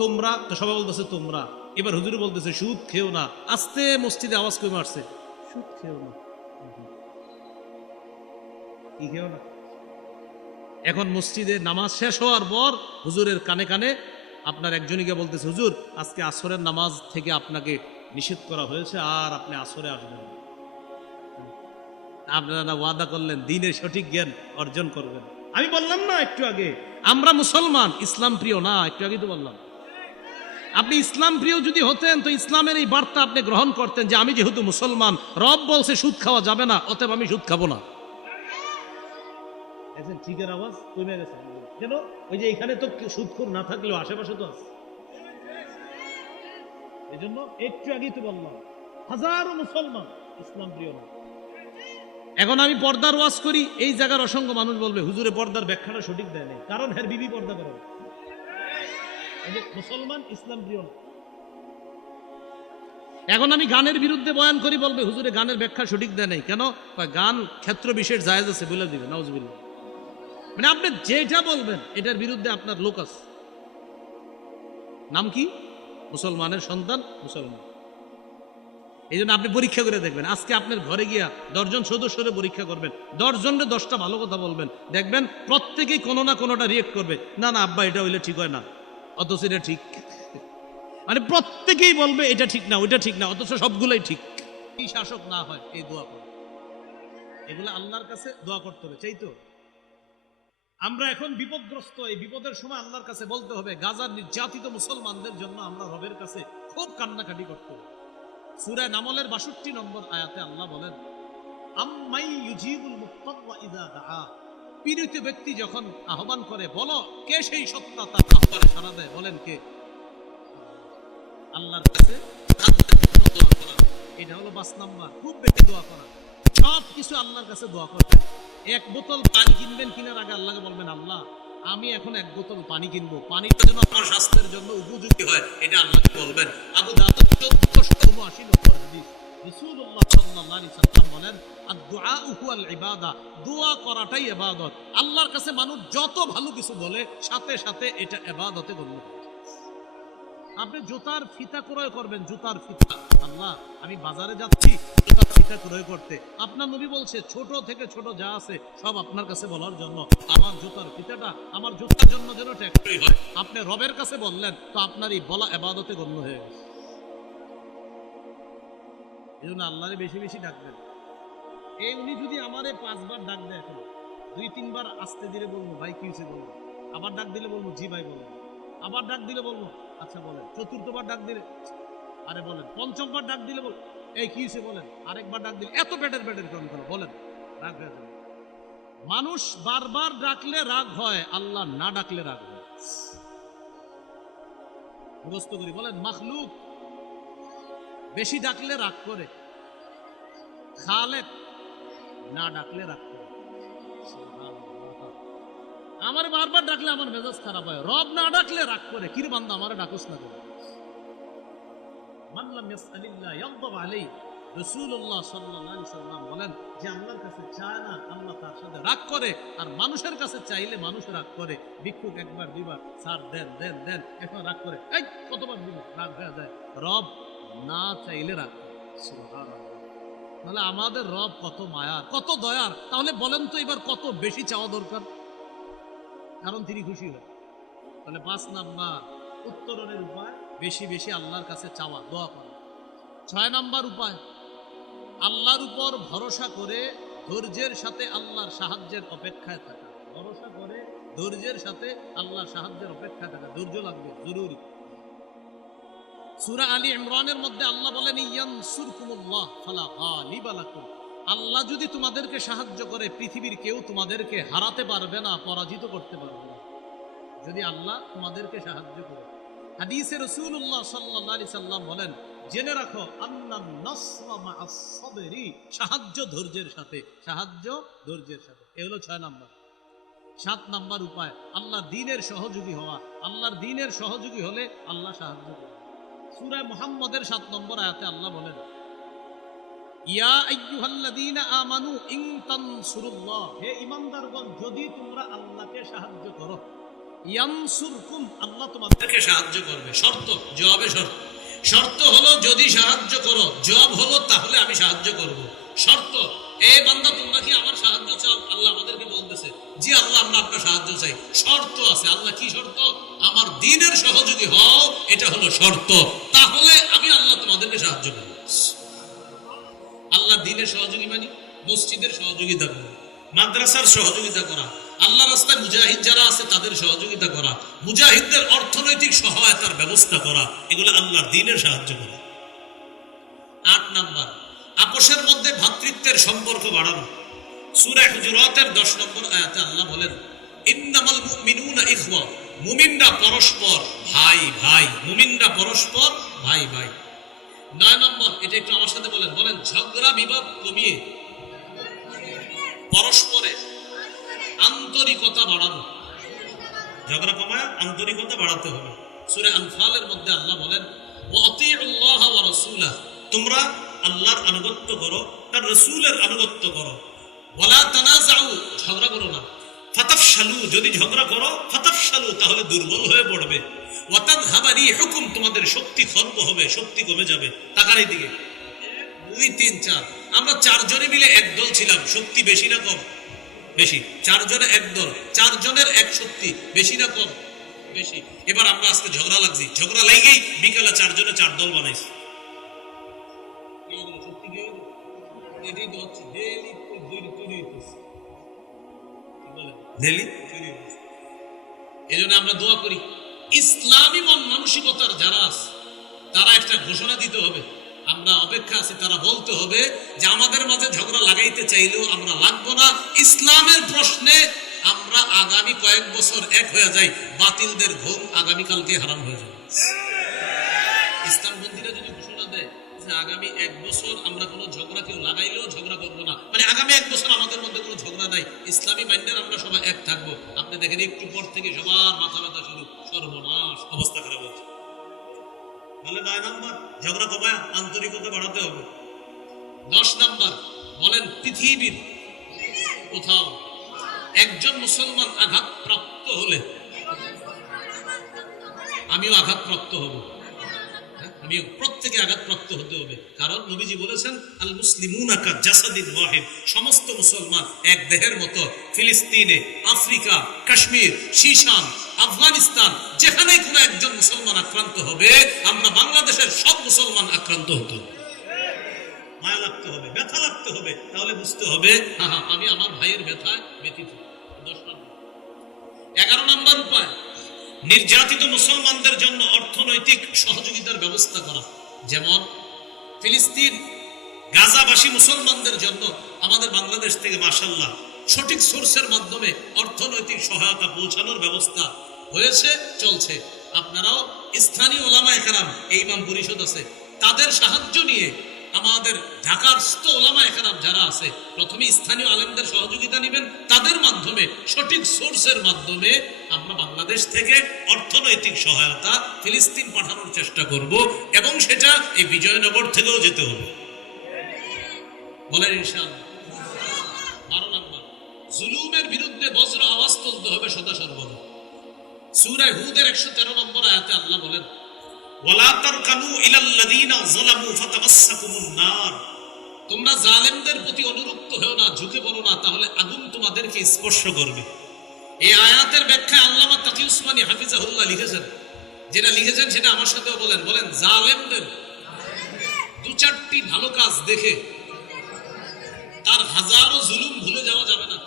তোমরা, তো সবাই বলতেছে তোমরা। এবার হুজুর বলতেছে সুদ খেও না। আস্তে মসজিদে আওয়াজ কমে আসছে, সুদ খেও না। কি খেও না? এখন মসজিদে নামাজ শেষ হওয়ার পর হুজুরের কানে কানে আপনার একজনকে বলতেছে, হুজুর আজকে আসরের নামাজ থেকে আপনাকে নিষেধ করা হয়েছে, আর আপনি আসরে আসবেন না। আপনারা ওয়াদা করলেন দ্বীনের সঠিক জ্ঞান অর্জন করবেন। আমি বললাম না একটু আগে, আমরা মুসলমান, ইসলাম প্রিয় না? একটু আগে তো বললাম। আপনি ইসলাম প্রিয় যদি হতেন তো ইসলামের এই বার্তা আপনি গ্রহণ করতেন যে আমি যেহেতু মুসলমান, রব বলছে সুদ খাওয়া যাবে না, অতএব আমি সুদ খাবো না। ঠিকের আওয়াজ কমে গেছে কেন? ওই যে এখানে তো সুদখোর না থাকলেও আশেপাশে তো আছে। এই জন্য একটু আগেই তো বললাম হাজারো মুসলমান ইসলাম প্রিয় না। এখন আমি পর্দার ওয়াজ করি, এই জায়গার অসংখ্য মানুষ বলবে হুজুরে পর্দার ব্যাখ্যাটা সঠিক দেয় নাই, কারণ হ্যার বিবি পর্দা করে। মুসলমান ইসলাম প্রিয় না। এখন আমি গানের বিরুদ্ধে বয়ান করি, বলবে হুজুরে গানের ব্যাখ্যা সঠিক দেয় নাই। কেন? গান ক্ষেত্র বিশেষ জায়েজ আছে বলে দিবে, নাউজুবিল্লাহ। মানে আপনি যেটা বলবেন এটার বিরুদ্ধে আপনার লোক আছে। নাম কি? মুসলমানের সন্তান, মুসলমান। এই জন্য আপনি পরীক্ষা করে দেখবেন। আজকে আপনার ঘরে গিয়া 10 জন সদস্যরে পরীক্ষা করবেন, 10 জনের 10টা ভালো কথা বলবেন, দেখবেন প্রত্যেকেই কোনো না কোনোটা রিয়েক্ট করবে, না না আব্বা এটা হইলে ঠিক হয় না, অথচ এটা ঠিক। মানে প্রত্যেকেই বলবে এটা ঠিক না, ওইটা ঠিক না, অথচ সবগুলোই ঠিক। কি শাসক না হয় এই দোয়া করে, এগুলো আল্লাহর কাছে দোয়া করতে হবে। চাই তো আমরা এখন বিপদগ্রস্ত, এই বিপদের সময় আল্লাহর কাছে বলতে হবে। গাজার নির্যাতিত মুসলমানদের জন্য আমরা রবের কাছে খুব কান্নাকাটি করতে হবে। সূরা নামলের 62 নম্বর আয়াতে আল্লাহ বলেন, আম্মাই ইউজিবুল মুত্তার ইযা দাআ, পীড়িত ব্যক্তি যখন আহ্বান করে, বলো কে সেই সত্তা তার আহ্বানে সাড়া দেয়? বলেন কে? আল্লাহর কাছে দোয়া করা। এটা হলো 5 নাম্বার, খুব বেশি দোয়া করা। সব কিছু আল্লাহর কাছে দোয়া করবেন। 1 বোতল পানি কিনবেন, কিনার আগে আল্লাহকে বলবেন, আল্লাহ আমি এখন 1 বোতল পানি কিনবো, পানিটা যেন আমার স্বাস্থ্যের জন্য উপযোগী হয়, এটা আল্লাহকে বলবেন। আবু দাউদ 1479 নম্বর হাদিস, রাসূলুল্লাহ সাল্লাল্লাহু আলাইহি সাল্লাম বলেন, আদ-দুআ হুয়াল ইবাদা, দোয়া করাটাই ইবাদত। আল্লাহর কাছে মানুষ যত ভালো কিছু বলে, সাথে সাথে এটা ইবাদতে গণ্য হয়। আপনি জুতার ফিতা ক্রয় করবেন, জুতার ফিতা। আল্লাহ, আমি বাজারে যাচ্ছি জুতার ফিতা ক্রয় করতে। আপনার নবী বলছে ছোট থেকে ছোট যা আছে সব আপনার কাছে বলার জন্য, আমার জুতার ফিতাটা আমার জুতার জন্য যেন টেকসই হয়। আপনি রবের কাছে বললেন তো আপনার এই বলা ইবাদতে গণ্য হয়ে গেছে। এই জন্য আল্লাহরে বেশি বেশি ডাকবেন। এই উনি যদি আমারে 5 বার ডাক দেয়, এখন 2-3 বার আস্তে দিলে বলবো ভাই কি হয়েছে বলবো, আবার ডাক দিলে বলবো জি ভাই বলেন, আবার ডাক দিলে বলবো আচ্ছা বলেন, চতুর্থবার ডাক দিলে আরে বলেন, পঞ্চমবার ডাক দিলে বল এই কি হয়েছে বলেন, আরেকবার ডাক দিলে এত পেটের কেন করো বলেন, রাগ হয়ে যাবে। মানুষ বারবার ডাকলে রাগ হয়, আল্লাহ না ডাকলে রাগ হয়। মুখস্থ করি, বলেন মাখলুক বেশি ডাকলে রাগ করে, খালেক না ডাকলে রাগ করে। আমার বারবার ডাকলে আমার মেজাজ খারাপ হয়, রব না ডাকলে রাগ করে, কিরে বান্দা আমারে ডাকুস না কেন? মান লাম ইয়াসআলিল্লাহ ইয়াগদাব আলাইহি, রাসূলুল্লাহ সাল্লাল্লাহু আলাইহি সাল্লাম বলেন যে আল্লাহর কাছে চায় না আল্লাহ তার সাথে রাগ করে, আর মানুষের কাছে চাইলে মানুষ রাগ করে। ভিক্ষুক একবার দুইবার স্যার দেন দেন দেন, এখন রাগ করে, এই কতবার দিব, রাগ হয়ে যায়। রব না চাইলে রাগ করে। সুবহানাল্লাহ। তাহলে আমাদের রব কত মায়ার, কত দয়ার। তাহলে বলেন তো এবার কত বেশি চাওয়া দরকার, কারণ তিনি খুশি হয়। তাহলে 5 নাম্বার উত্তরণের উপায় বেশি বেশি আল্লাহর কাছে চাওয়া, দোয়া করা। 6 নাম্বার উপায় আল্লাহর উপর ভরসা করে ধৈর্যের সাথে আল্লাহর সাহায্যের অপেক্ষায় থাকা। ভরসা করে ধৈর্যের সাথে আল্লাহর সাহায্যের অপেক্ষায় থাকা, ধৈর্য লাগবে, জরুরি। সূরা আলী ইমরানের মধ্যে আল্লাহ বলেন ইয়ানসুরকুমুল্লাহ ফালা গালিবা লাকুম, আল্লাহ যদি তোমাদেরকে সাহায্য করে পৃথিবীর কেউ তোমাদেরকে হারাতে পারবে না, পরাজিত করতে পারবে না, যদি আল্লাহ তোমাদেরকে সাহায্য করে। হাদিসে রাসূলুল্লাহ সাল্লাল্লাহু আলাইহি সাল্লাম বলেন, জেনে রাখো আন্নান নাসরা মা'আস সাবরি, সাহায্য ধৈর্যের সাথে, সাহায্য ধৈর্যের সাথে। এই হলো 6 নাম্বার। 7 নাম্বার উপায় আল্লাহর দ্বীনের সহযোগী হওয়া। আল্লাহর দ্বীনের সহযোগী হলে আল্লাহ সাহায্য করে। সূরা মুহাম্মদের 7 নম্বর আয়াতে আল্লাহ বলেন, ইয়া আইয়ুহাল্লাযীনা আমানু ইন তানসুরুল্লাহ, হে ঈমানদারগণ যদি তোমরা আল্লাহকে সাহায্য করো, ইয়ানসুরকুম, আল্লাহ তোমাদেরকে সাহায্য করবে। শর্ত, জবাবে শর্ত। শর্ত হলো যদি সাহায্য করো, জবাব হলো তাহলে আমি সাহায্য করব। শর্ত, এ বান্দা তোমরা কি আমার সাহায্য চাও? আল্লাহ আমাদেরকে বলতেছে জি আল্লাহ আমরা আপনার সাহায্য চাই। শর্ত আছে, আল্লাহ কি শর্ত? আমার দ্বীনের সহযোগী হও, এটা হলো শর্ত, তাহলে আমি আল্লাহ তোমাদেরকে সাহায্য করব। আল্লাহ দ্বীনের সহযোগী মানে মসজিদের সহযোগিতা করা, মাদ্রাসার সহযোগিতা করা, আল্লাহ রাস্তায় মুজাহিদ যারা আছে তাদের সহযোগিতা করা, মুজাহিদদের অর্থনৈতিক সহায়তার ব্যবস্থা করা, এগুলো আল্লাহর দ্বীনের সাহায্য করা। 8 নাম্বার আপোষের মধ্যে ভ্রাতৃত্বের সম্পর্ক বাড়ানো। সূরা হুজুরাতের 10 নম্বর আয়াতে আল্লাহ বলেন, ইন্নামাল মুমিনুনা ইখওয়া, মুমিনরা পরস্পর ভাই ভাই, মুমিনরা পরস্পর ভাই ভাই। 9 নম্বর, এটা একটু আমার সাথে বলেন, বলেন ঝগড়া বিবাদ কমিয়ে পরস্পরের আন্তরিকতা বাড়ানো। ঝগড়া কমায় আন্তরিকতা বাড়াতে হবে। সূরা আনফালের মধ্যে আল্লাহ বলেন, ওয়া আতিউল্লাহ ওয়া রাসূলা, তোমরা আল্লাহর আনুগত্য করো, তার রাসূলের আনুগত্য করো। ওয়ালা তানাজাউ, ঝগড়া করো না। ফাতাফশালু, যদি ঝগড়া করো ফাতাফশালু তাহলে দুর্বল হয়ে পড়বে। ওয়া তাযহাবা রিহুকুম, তোমাদের শক্তি খর্ব হবে, শক্তি কমে যাবে। তাকার এইদিকে 2 3 4, আমরা 4 জনে মিলে এক দল ছিলাম, শক্তি বেশি না কম? বেশি। 4 জনে এক দল, 4 জনের এক শক্তি, বেশি না কম? বেশি। এবার আমরা আজকে ঝগড়া লাগছি, ঝগড়া লাগেই বিকালে 4 জনে 4 দল বানাইছি। শক্তি কি হলো? এটাই তো হচ্ছে ডেইলি তৈরি হইতেছে, ডেইলি তৈরি হইতেছে। এই জন্য আমরা দোয়া করি ইসলামী মন মানসিকতার যারা আছে তারা একটা ঘোষণা দিতে হবে, আমরা অপেক্ষা আছি, তারা বলতে হবে যে আমাদের মাঝে ঝগড়া লাগাইতে চাইলেও আমরা লাগবো না। ইসলামের প্রশ্নে আমরা আগামী কয়েক বছর এক হয়ে যাই, বাতিলদের ঘুম আগামীকালকে হারাম হয়ে যাবে। ইসলামপন্থীরা যদি ঘোষণা দেয় যে আগামী 1 বছর আমরা কোনো ঝগড়া কেউ লাগাইলেও ঝগড়া করবো না, মানে আগামী 1 বছর আমাদের মধ্যে কোনো ঝগড়া নাই, ইসলামী মাইন্ডের আমরা সবাই এক থাকবো, আপনি দেখেন একটু পর থেকে সবার মাথা ব্যথা শুরু, সর্বনাশ, অবস্থা খারাপ হচ্ছে। তাহলে 9 নাম্বার ঝগড়া কমায় আন্তরিকতা বাড়াতে হবে। 10 নাম্বার বলেন পৃথিবীর কোথাও একজন মুসলমান আঘাতপ্রাপ্ত হলে আমিও আঘাতপ্রাপ্ত হব। আমি প্রত্যেকে আঘাতপ্রাপ্ত হতে হবে, কারণ নবীজি বলেছেন আল মুসলিমুনা কা জাসাদিন ওয়াহিদ, সমস্ত মুসলমান এক দেহের মতো। ফিলিস্তিনে, আফ্রিকা, কাশ্মীর, শীশান, আফগানিস্তান, যেখানেই কোনো একজন মুসলমান আক্রান্ত হবে, আমরা বাংলাদেশের সব মুসলমান আক্রান্ত হতো। মায়া লাগতে হবে, ব্যথা লাগতে হবে, তাহলে বুঝতে হবে আমি আমার ভাইয়ের ব্যথায় ব্যথিত। 10 নম্বর। 11 নম্বর উপায়, নির্যাতিত মুসলমানদের জন্য অর্থনৈতিক সহযোগিতার ব্যবস্থা করা। যেমন ফিলিস্তিন, গাজাবাসী মুসলমানদের জন্য আমাদের বাংলাদেশ থেকে মাশাআল্লাহ সঠিক সোর্সের মাধ্যমে অর্থনৈতিক সহায়তা পৌঁছানোর ব্যবস্থা হয়েছে, চলছে। আপনারাও স্থানীয় ওলামায়ে কেরাম, এই ইমাম পরিষদ আছে, তাদের সাহায্য নিয়ে আমাদের ঢাকার ওলামায়ে কেরাম যারা আছে, প্রথমে স্থানীয় আলেমদের সহযোগিতা নেবেন, তাদের মাধ্যমে সঠিক সোর্সের মাধ্যমে আমরা বাংলাদেশ থেকে অর্থনৈতিক সহায়তা ফিলিস্তিন পাঠানোর চেষ্টা করব, এবং সেটা এই বিজয়নগর থেকেও যেতে হবে। বলেন ইনশাআল্লাহ। 12 নম্বর, জুলুমের বিরুদ্ধে বজ্র আওয়াজ তুলতে হবে সদা সর্বদা। সূরা হুদের 113 নম্বর আয়াতে আল্লাহ বলেন, ওয়ালা তারকানু ইলাল্লাযীনা যালামু ফাতামাসসাকুমুন নার, তোমরা জালেমদের প্রতি অনুরক্ত হও না, ঝুঁকে পড়ো না, তাহলে আগুন তোমাদেরকে স্পর্শ করবে। এই আয়াতের ব্যাখ্যা আল্লামা তাকি উসমানী হাফিজাহুল্লাহ লিখেছেন, যেটা লিখেছেন সেটা আমার সাথেও বলেন। বলেন, জালেমদের 2-4টি ভালো কাজ দেখে তার হাজারো জুলুম ভুলে যাওয়া যাবে না।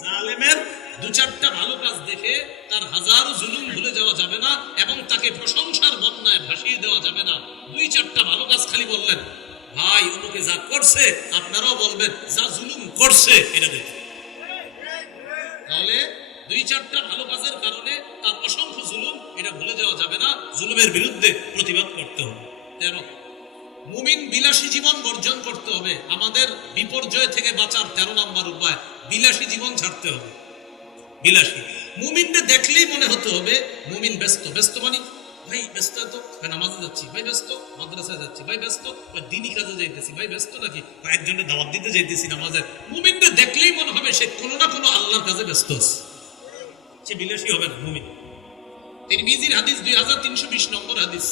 জালেমের 2-4টা ভালো কাজ দেখে তার হাজারো জুলুম ভুলে যাওয়া যাবে না, এবং তাকে প্রশংসার বন্যায় ভাসিয়ে দেওয়া যাবে না। 2-4টা ভালো কাজ খালি বললেন, ভাই অমুকে যা করছে, আপনারাও বলবেন যা জুলুম করছে এটা দেখে। তাহলে 2-4টা ভালো কাজের কারণে তার অসংখ্য জুলুম এটা ভুলে যাওয়া যাবে না, জুলুমের বিরুদ্ধে প্রতিবাদ করতে হবে। 13, মুমিন বিলাসী জীবন বর্জন করতে হবে। আমাদের বিপর্যয় থেকে বাঁচার 13 নম্বর উপায়, বিলাসী জীবন ছাড়তে হবে। বিলাসী মুমিনকে দেখলেই মনে হতে হবে মুমিন ব্যস্ত। ব্যস্ত মানে ভাই ব্যস্ত, তো ভাই নামাজে যাচ্ছি, ভাই ব্যস্ত, মাদ্রাসায় যাচ্ছি, ভাই ব্যস্ত, দিনী কাজে যাইতেছি, ভাই ব্যস্ত নাকি, একজনের দাওয়াত দিতে যাইতেছি নামাজে। মুমিনকে দেখলেই মনে হবে সে কোনো না কোনো আল্লাহর কাজে ব্যস্ত আছে, সে বিলাসী হবে না মুমিন। তিরমিজির হাদিস 2320 নম্বর হাদিস,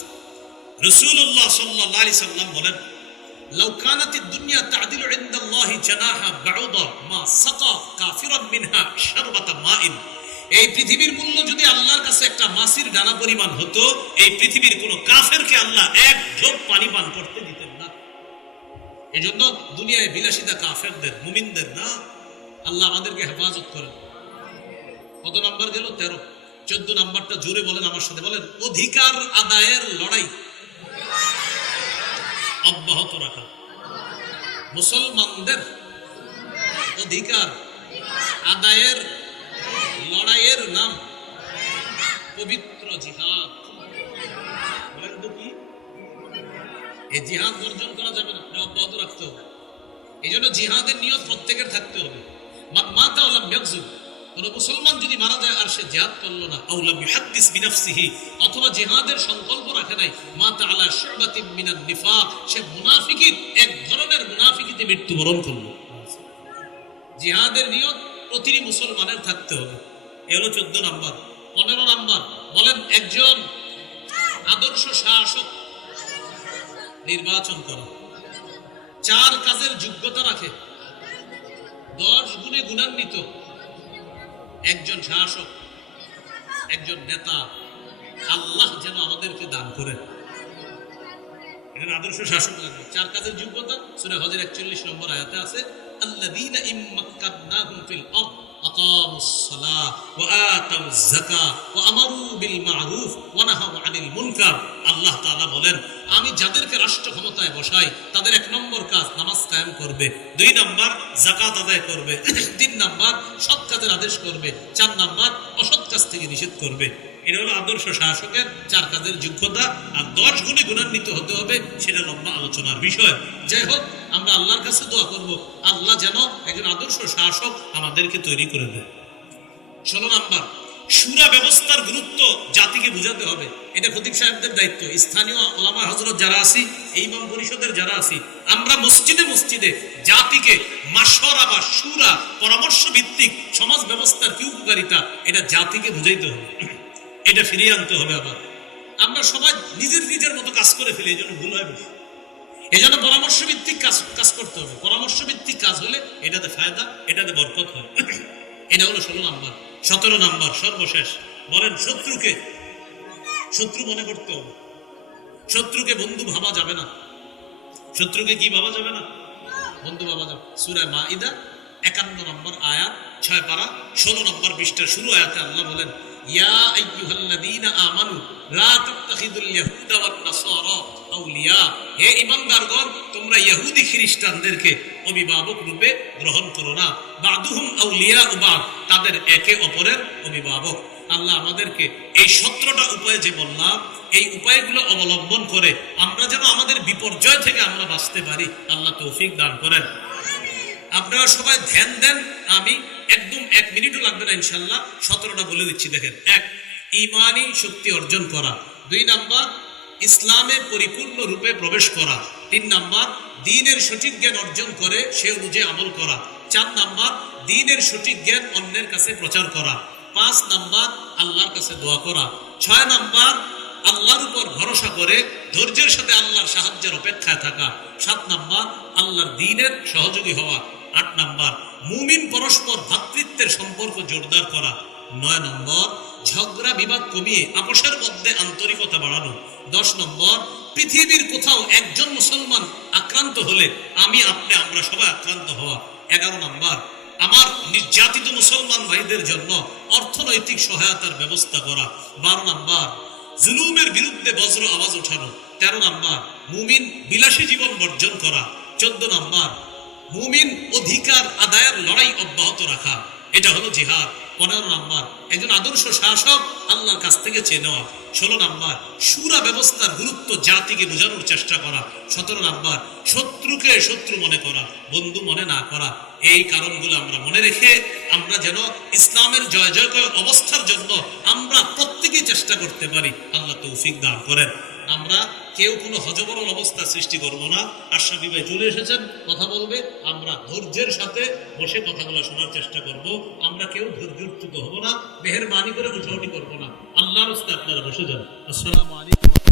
রাসূলুল্লাহ সাল্লাল্লাহু আলাইহি সাল্লাম বলেন, লাউ কানাতিদ দুনিয়া তা'দিলু ইনদাল্লাহি জানাহা বাউদা মা সাকা কাফিরান মিনহা শারবাতা মাইন, এই পৃথিবীর মূল্য যদি আল্লাহর কাছে একটা মাছির দানা পরিমাণ হতো, এই পৃথিবীর কোন কাফেরকে আল্লাহ এক ঢোক পানি পান করতে দিতেন না। এজন্য দুনিয়ায় বিলাসিতা কাফেরদের, মুমিনদের না। আল্লাহ আমাদেরকে হেফাজত করেন। কত নাম্বার গেল? 13। 14 নাম্বারটা জোরে বলেন আমার সাথে, বলেন, অধিকার আদায়ের লড়াই অব্যাহত রাখা। মুসলমানদের অধিকার আদায়ের লড়াইয়ের নাম পবিত্র জিহাদ। বলেন তো কি? এই জিহাদ বর্জন করা যাবে না, অব্যাহত রাখতে হবে। এই জন্য জিহাদের নিয়ত প্রত্যেকের থাকতে হবে। মাতা ওয়ালাম ইয়াকযুব, কোন মুসলমান যদি মারা যায় আর সে জিহাদ করলো না, আওলাম ইহাদ্দিস বিনাফসিহি, অথবা জিহাদের সংকল্প রাখে নাই, মাতা আলা শুবাতিন মিনান নিফাক, সে মুনাফিকি, এক ধরনের মুনাফিকিতে মৃত্যুবরণ করলো। জিহাদের নিয়ত প্রতিটি মুসলমানের থাকতে হবে। এ হলো 14 নাম্বার। 15 নাম্বার, বলেন, একজন আদর্শ শাসক নির্বাচন করা। 4 কাজের যোগ্যতা রাখে, 10 গুণে গুণান্বিত একজন শাসক, একজন নেতা আল্লাহ যেন আমাদেরকে দান করেন। এখানে আদর্শ শাসক লাগবে। 4 কাজের যোগ্যতা সূরা হজের 41 নম্বর আয়াতে আছে, আল্লাযীনা ইম্মাক্কানাহুম ফিল আরদ আকামুস সালাহ ওয়া আতাউয যাকাহ ওয়া আমারু বিল মা'রুফ ওয়া নাহাউ আনিল মুনকার। আল্লাহ তাআলা বলেন, আমি যাদেরকে রাষ্ট্র ক্ষমতায় বসাই তাদের 1 নম্বর কাজ নামাজ কায়েম করবে, 2 নম্বর যাকাত আদায় করবে, 3 নম্বর সৎ কাজের আদেশ করবে, 4 নম্বর অসৎ কাজ থেকে নিষেধ করবে। এটা হলো আদর্শ শাসকের 4 কাজের যোগ্যতা। আর 10 গুণে গুণান্বিত হতে হবে, সেটা লম্বা আলোচনার বিষয়। যাই হোক, আমরা আল্লাহর কাছে দোয়া করব আল্লাহ যেন একজন আদর্শ শাসক আমাদেরকে তৈরি করে দেয়। 16 নাম্বার, শুরা ব্যবস্থার গুরুত্ব জাতিকে বুঝাতে হবে। এটা খতিব সাহেবদের দায়িত্ব। স্থানীয় ওলামা হযরত যারা আছি, এই ইমাম পরিষদের যারা আছি, আমরা মসজিদে মসজিদে জাতিকে মাশওয়ারা বা শুরা, পরামর্শ ভিত্তিক সমাজ ব্যবস্থার কি উপকারিতা, এটা জাতিকে বুঝাইতে হবে, এটা ফিরিয়ে আনতে হবে। আবার আমরা সবাই নিজের নিজের মতো কাজ করে ফেলি, এই জন্য ভুল হয় বেশি। এই জন্য পরামর্শ ভিত্তিক কাজ করতে হবে। পরামর্শ ভিত্তিক কাজ হলে এটাতে ফায়দা, এটাতে বরকত হয়। এটা হলো 16 নাম্বার। 17 নাম্বার সর্বশেষ, বলেন শত্রু মনে করতে হবে। শত্রুকে বন্ধু ভাবা যাবে না। শত্রুকে কি ভাবা যাবে না? বন্ধু ভাবা যাবে। সূরা মাইদা 51 নম্বর আয়াত 6 পারা 16 নম্বর পৃষ্ঠার শুরু আয়াতে আল্লাহ বলেন, ইয়া আইয়ুহাল্লাযীনা আমানু লা তাত্তাখিযুল ইয়াহুদা ওয়ান নাসারা আউলিয়া, হে ঈমানদারগণ, তোমরা ইহুদি খ্রিস্টানদেরকে অভিভাবক রূপে গ্রহণ করো না। বাদুহুম আউলিয়া বাদ, তাদের একে অপরের অভিভাবক। আল্লাহ আমাদেরকে এই 17টা উপায় যে বললাম, এই উপায়গুলো অবলম্বন করে আমরা যেন আমাদের বিপর্যয় থেকে আমরা বাঁচতে পারি, আল্লাহ তৌফিক দান করেন। আপনারা সবাই ধ্যান দেন, আমি একদম 1 মিনিটও লাগবে না ইনশাল্লাহ। 17টা বলে দিচ্ছি, দেখেন। 1, ঈমানি শক্তি অর্জন করা। 2 নাম্বার, ইসলামে পরিপূর্ণ রূপে প্রবেশ করা। 3 নাম্বার, দ্বীনের সঠিক জ্ঞান অর্জন করে সে অনুযায়ী আমল করা। 4 নাম্বার, দ্বীনের সঠিক জ্ঞান অন্যের কাছে প্রচার করা। 5 নাম্বার, আল্লাহর কাছে দোয়া করা। 6 নাম্বার, আল্লাহর উপর ভরসা করে ধৈর্যের সাথে আল্লাহর সাহায্যের অপেক্ষায় থাকা। 7 নাম্বার, আল্লাহর দ্বীনের সহযোগী হওয়া। 8 নাম্বার, মুমিন পরস্পর ভ্রাতৃত্বের সম্পর্ক জোরদার করা। 9 নম্বর, ঝগড়া বিবাদ কমিয়ে আপোষের মধ্যে আন্তরিকতা বাড়ানো। 10 নম্বর, পৃথিবীর কোথাও একজন মুসলমান আক্রান্ত হলে আমরা সবাই আক্রান্ত হওয়া। 11 নম্বর, আমার নির্যাতিত মুসলমান ভাইদের জন্য অর্থনৈতিক সহায়তার ব্যবস্থা করা। 12 নম্বর, জুলুমের বিরুদ্ধে বজ্র আওয়াজ ওঠানো। 13 নম্বর, মুমিন বিলাসী জীবন বর্জন করা। 14 নম্বর, মুমিন অধিকার আদায়ের লড়াই অব্যাহত রাখা, এটা হলো জিহাদ। 15 নম্বর, একজন আদর্শ শাসক আল্লাহর কাছ থেকে চেয়ে নেওয়া। 16 নম্বর, শুরা ব্যবস্থার গুরুত্ব জাতিকে বোঝানোর চেষ্টা করা। 17 নম্বর, শত্রুকে শত্রু মনে করা, বন্ধু মনে না করা। এই কারণগুলো আমরা মনে রেখে আমরা যেন ইসলামের জয় জয়কার অবস্থার জন্য আমরা প্রত্যেকেই চেষ্টা করতে পারি, আল্লাহ তৌফিক দান করেন। আমরা কেউ কোনো হযবরল অবস্থা সৃষ্টি করব না। আশরাফি ভাই চলে এসেছেন, কথা বলবে, আমরা ধৈর্যের সাথে বসে কথাগুলো শোনার চেষ্টা করব। আমরা কেউ ধৈর্যচ্যুত হব না, মেহেরবানি করে উঠাউঠি করব না। আল্লাহর রাস্তায় আপনারা বসে যান। আসসালামু আলাইকুম।